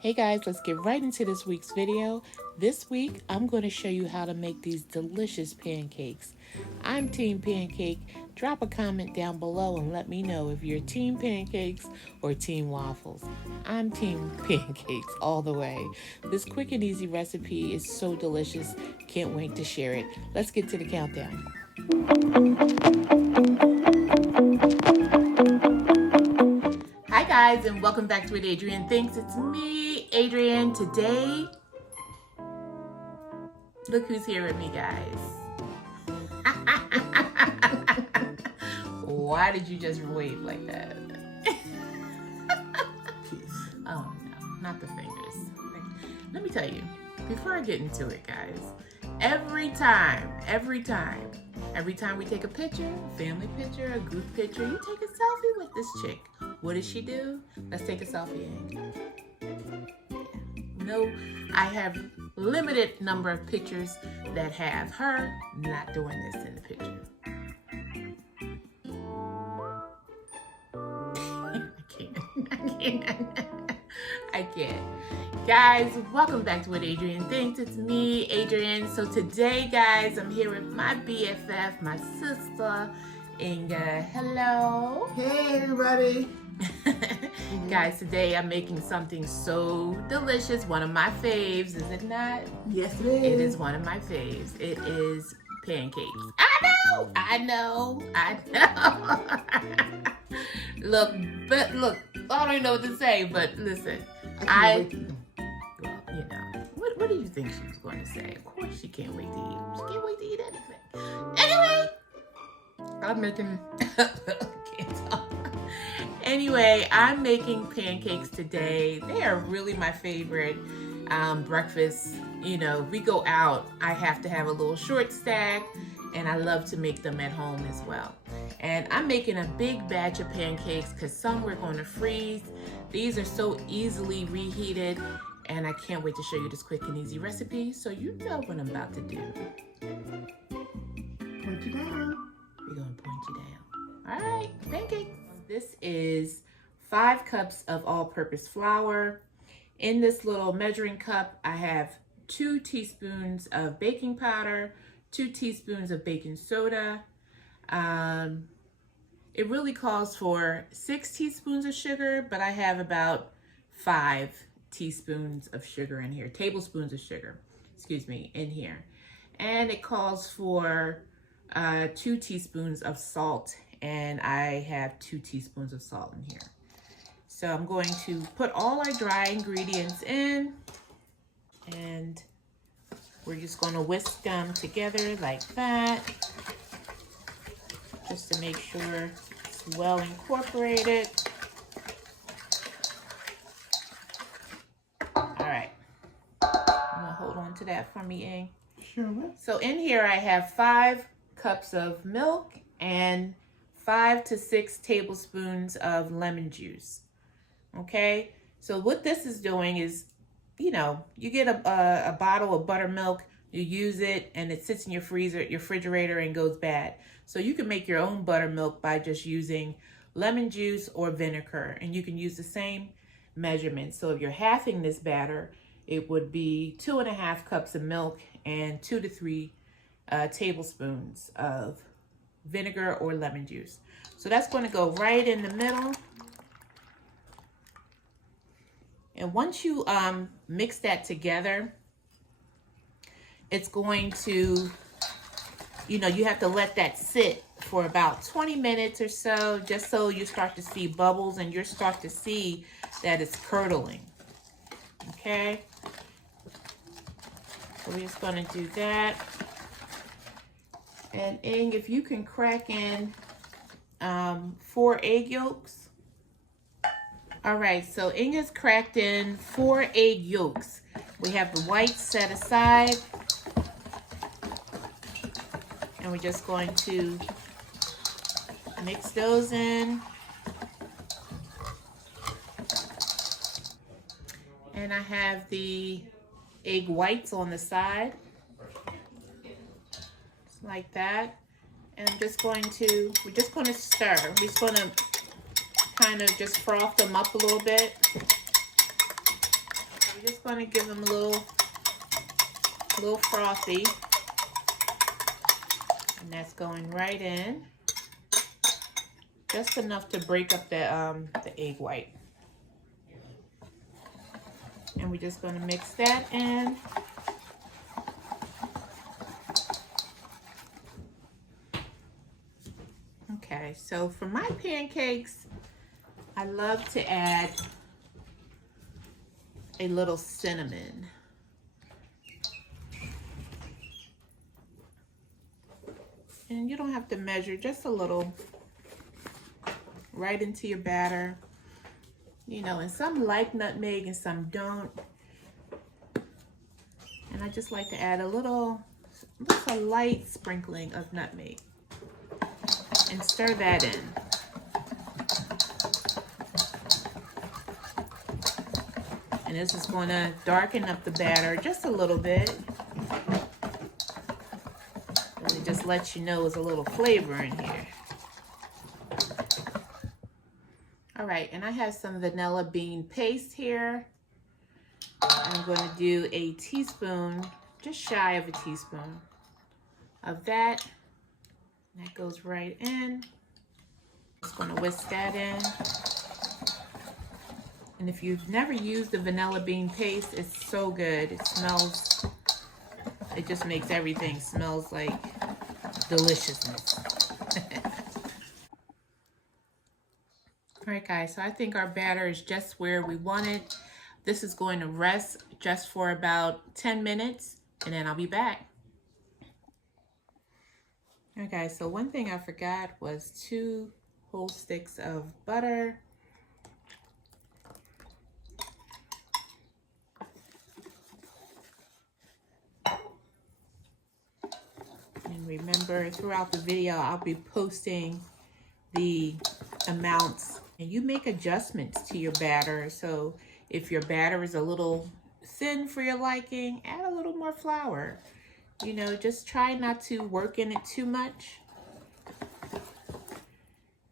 Hey guys, let's get right into this week's video. This week, I'm going to show you how to make these delicious pancakes. I'm Team Pancake. Drop a comment down below and let me know if you're Team Pancakes or Team Waffles. I'm Team Pancakes all the way. This quick and easy recipe is so delicious. Can't wait to share it. Let's get to the countdown. Hi guys, and welcome back to What Adrienne Thinks. It's me, Adrienne. Today, look who's here with me, guys. Why did you just wave like that? Oh no, not the fingers. Let me tell you, before I get into it, guys, every time we take a picture, a family picture, a group picture, you take a selfie with this chick. What does she do? Let's take a selfie. No, I have limited number of pictures that have her not doing this in the picture. I can't. Guys, welcome back to What Adrienne Thinks. It's me, Adrienne. So today, guys, I'm here with my BFF, my sister, Inga. Hello. Hey, everybody. Guys, today I'm making something so delicious. One of my faves, is it not? Yes, it is. It is one of my faves. It is pancakes. I know. Look, I don't even know what to say, but listen. Well, you know, what do you think she was going to say? Of course she can't wait to eat. She can't wait to eat anything. Anyway, I'm making, can't talk. Anyway, I'm making pancakes today. They are really my favorite breakfast. You know, if we go out, I have to have a little short stack, and I love to make them at home as well. And I'm making a big batch of pancakes because some we're going to freeze. These are so easily reheated, and I can't wait to show you this quick and easy recipe so you know what I'm about to do. Point you down. We're going to point you down. All right, pancakes. This is 5 cups of all-purpose flour. In this little measuring cup, I have 2 teaspoons of baking powder, 2 teaspoons of baking soda. It really calls for 6 teaspoons of sugar, but I have about 5 teaspoons of sugar in here, tablespoons of sugar, excuse me, in here. And it calls for 2 teaspoons of salt, and I have 2 teaspoons of salt in here. So I'm going to put all our dry ingredients in, and we're just going to whisk them together like that, just to make sure it's well incorporated. All right, I'm gonna hold on to that for me, Ing. Sure. So in here I have 5 cups of milk and 5 to 6 tablespoons of lemon juice. Okay, so what this is doing is, you know, you get a bottle of buttermilk, you use it, and it sits in your freezer, your refrigerator, and goes bad. So you can make your own buttermilk by just using lemon juice or vinegar, and you can use the same measurement. So if you're halving this batter, it would be 2.5 cups of milk and 2 to 3 tablespoons of vinegar or lemon juice. So that's going to go right in the middle. And once you mix that together, it's going to, you know, you have to let that sit for about 20 minutes or so, just so you start to see bubbles and you start to see that it's curdling. Okay? So we're just going to do that. And Ing, if you can crack in 4 egg yolks. All right, so Inga's cracked in 4 egg yolks. We have the whites set aside. And we're just going to mix those in. And I have the egg whites on the side. Just like that. And I'm just going to, we're just going to stir. We're just going to kind of just froth them up a little bit. just going to give them a little frothy. And that's going right in. Just enough to break up the egg white. And we're just going to mix that in. Okay, so for my pancakes, I love to add a little cinnamon. And you don't have to measure, just a little right into your batter. You know, and some like nutmeg and some don't. And I just like to add just a light sprinkling of nutmeg. And stir that in. And this is going to darken up the batter just a little bit. And it just lets you know there's a little flavor in here. All right, and I have some vanilla bean paste here. I'm going to do a teaspoon, just shy of a teaspoon of that. That goes right in. Just going to whisk that in. And if you've never used the vanilla bean paste, it's so good. It smells, it just makes everything smells like deliciousness. All right, guys, so I think our batter is just where we want it. This is going to rest just for about 10 minutes, and then I'll be back. Okay, so one thing I forgot was 2 whole sticks of butter. And remember, throughout the video, I'll be posting the amounts, and you make adjustments to your batter. So if your batter is a little thin for your liking, add a little more flour. You know, just try not to work in it too much.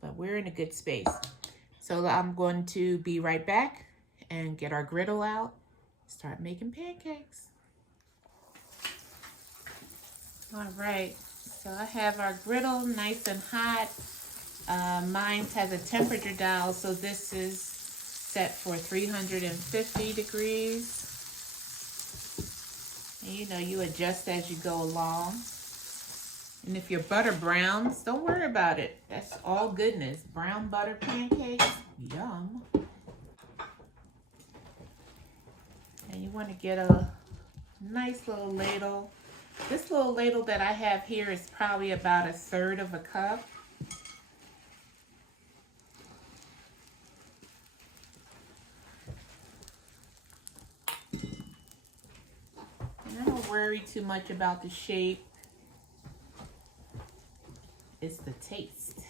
But we're in a good space. So I'm going to be right back and get our griddle out, start making pancakes. All right, so I have our griddle nice and hot. Mine has a temperature dial, so this is set for 350 degrees. And you know, you adjust as you go along. And if your butter browns, don't worry about it. That's all goodness. Brown butter pancakes, yum. And you want to get a nice little ladle. This little ladle that I have here is probably about 1/3 of a cup. I don't worry too much about the shape. It's the taste.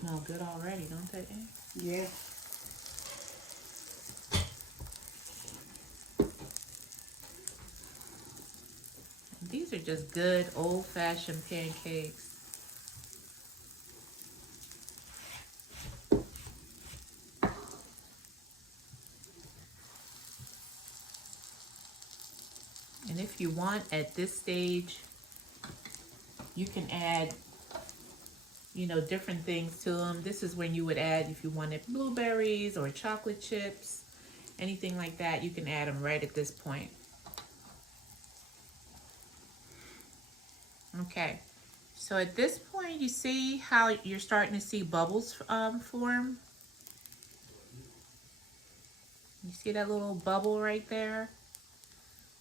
Smell good already, don't they? Yeah. These are just good old-fashioned pancakes. And if you want, at this stage, you can add, you know, different things to them. This is when you would add, if you wanted blueberries or chocolate chips, anything like that, you can add them right at this point. Okay, so at this point, you see how you're starting to see bubbles form? You see that little bubble right there?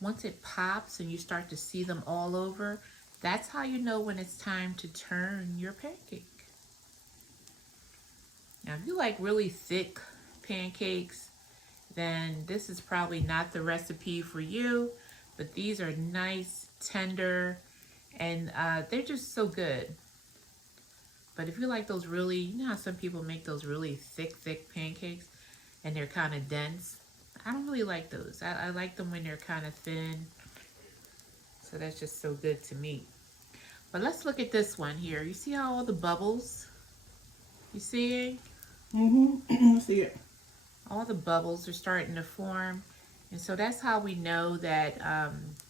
Once it pops and you start to see them all over, that's how you know when it's time to turn your pancake. Now, if you like really thick pancakes, then this is probably not the recipe for you, but these are nice, tender, and they're just so good. But if you like those really, you know how some people make those really thick pancakes? and they're kind of dense. I don't really like those. I like them when they're kind of thin. So that's just so good to me. But let's look at this one here. You see how all the bubbles? You see? Mm-hmm. See it. All the bubbles are starting to form. And so that's how we know that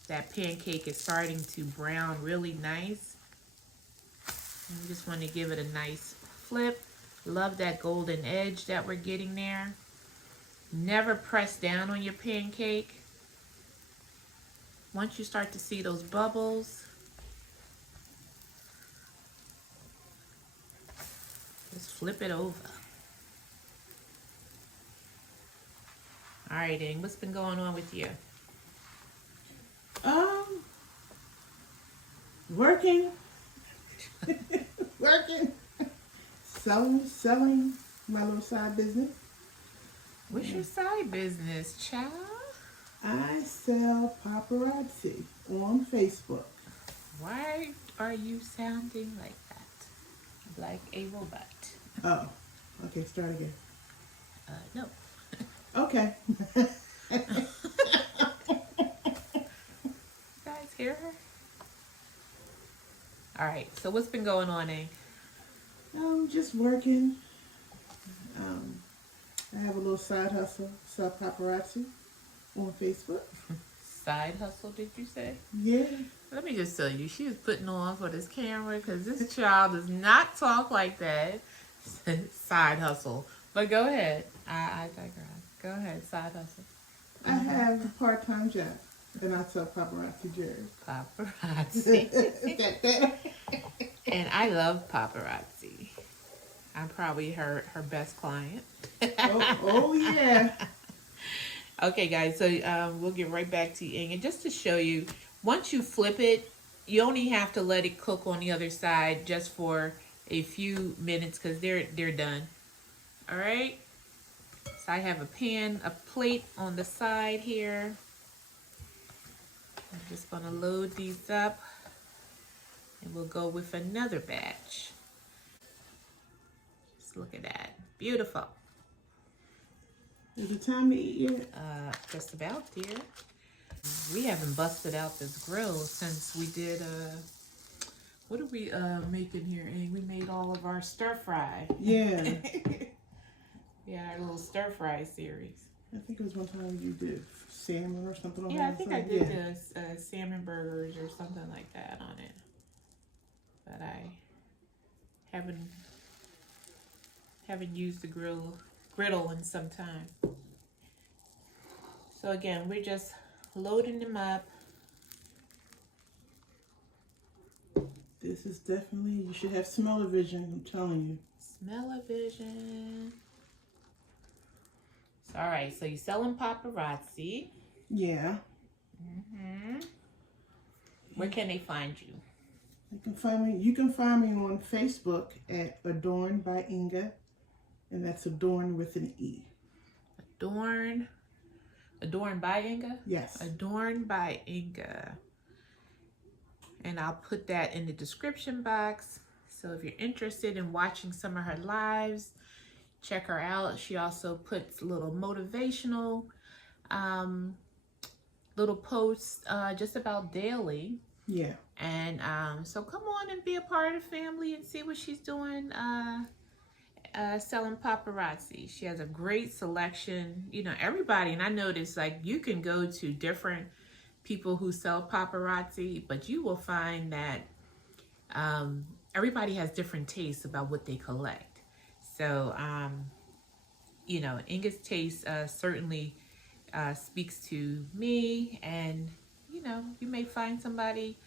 that pancake is starting to brown really nice. And we just want to give it a nice flip. Love that golden edge that we're getting there. Never press down on your pancake. Once you start to see those bubbles, just flip it over. All right, Ing, what's been going on with you? Working. Working. Selling my little side business. What's your side business, child? I sell paparazzi on Facebook. Why are you sounding like that? Like a robot? Oh, okay, start again. No. Okay. You guys hear her? All right, so what's been going on, Ing? Just working. I have a little side hustle, sell paparazzi on Facebook. Side hustle, did you say? Yeah. Let me just tell you, she was putting on for this camera because this child does not talk like that. Side hustle. But go ahead. I digress. Go ahead, side hustle. I have a part-time job, and I sell paparazzi jewelry. Paparazzi. And I love paparazzi. I'm probably her best client. Oh yeah. Okay, guys, so we'll get right back to Ing. And just to show you, once you flip it, you only have to let it cook on the other side just for a few minutes because they're done. All right? So I have a plate on the side here. I'm just going to load these up. And we'll go with another batch. Just look at that. Beautiful. Is it time to eat yet? Just about, dear. We haven't busted out this grill since we did, what are we making here, Ing? We made all of our stir fry. Yeah. Yeah, our little stir fry series. I think it was one time you did salmon or something on Yeah, I that think side. I did the salmon burgers or something like that on it. But I haven't used the griddle in some time. So again, we're just loading them up. This is definitely, you should have smell-o-vision, I'm telling you. Smell-o-vision. All right, so you're selling paparazzi. Yeah. Where can they find you? You can find me on Facebook at Adorn by Inga, and that's Adorn with an E. Adorn by Inga? Yes. Adorn by Inga. And I'll put that in the description box. So if you're interested in watching some of her lives, check her out. She also puts little motivational little posts just about daily. Yeah. And so come on and be a part of the family and see what she's doing selling paparazzi. She has a great selection. You know, everybody, and I noticed like you can go to different people who sell paparazzi, but you will find that everybody has different tastes about what they collect. So, you know, Inga's taste certainly speaks to me, and, you know, you may find somebody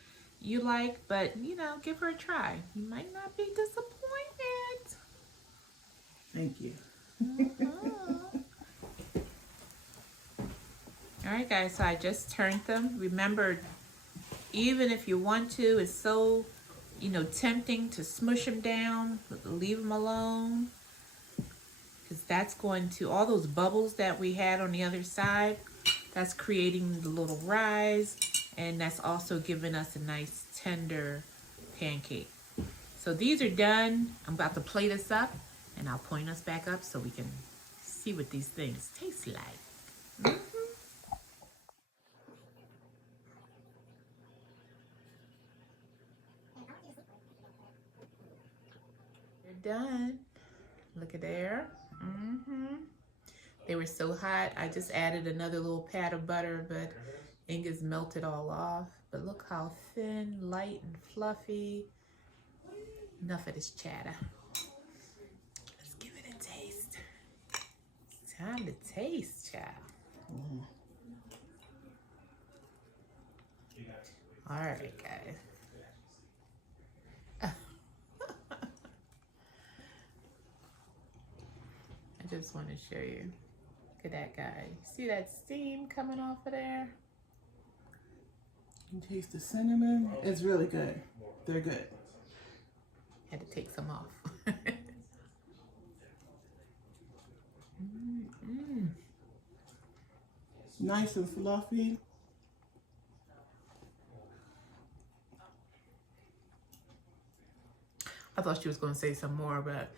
you like, but, you know, give her a try. You might not be disappointed. Thank you. All right, guys, so I just turned them. Remember, even if you want to, it's so, you know, tempting to smush them down, leave them alone. Because that's going to, all those bubbles that we had on the other side, that's creating the little rise. And that's also giving us a nice tender pancake. So these are done. I'm about to plate us up, and I'll point us back up so we can see what these things taste like. They're done. Look at there. They were so hot. I just added another little pat of butter, but Inga's melted all off. But look how thin, light, and fluffy. Enough of this chatter. Let's give it a taste. It's time to taste, child. All right, guys. I just want to show you. Look at that guy. See that steam coming off of there? You taste the cinnamon. It's really good. They're good. Had to take some off. Nice and fluffy. I thought she was going to say some more, but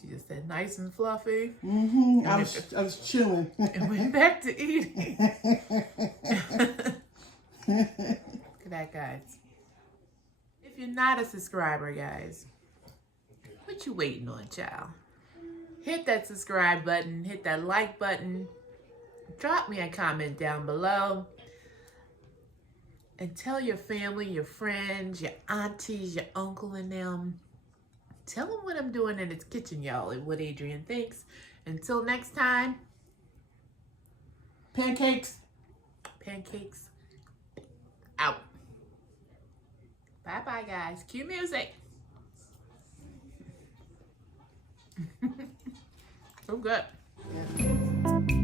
she just said nice and fluffy. I was chewing. And went back to eating. Look at that, guys. If you're not a subscriber, guys, what you waiting on, child? Hit that subscribe button. Hit that like button. Drop me a comment down below. And tell your family, your friends, your aunties, your uncle and them. Tell them what I'm doing in its kitchen, y'all, and what Adrian thinks. Until next time. Pancakes. Pancakes out. Bye-bye, guys. Cue music. So good. Yeah.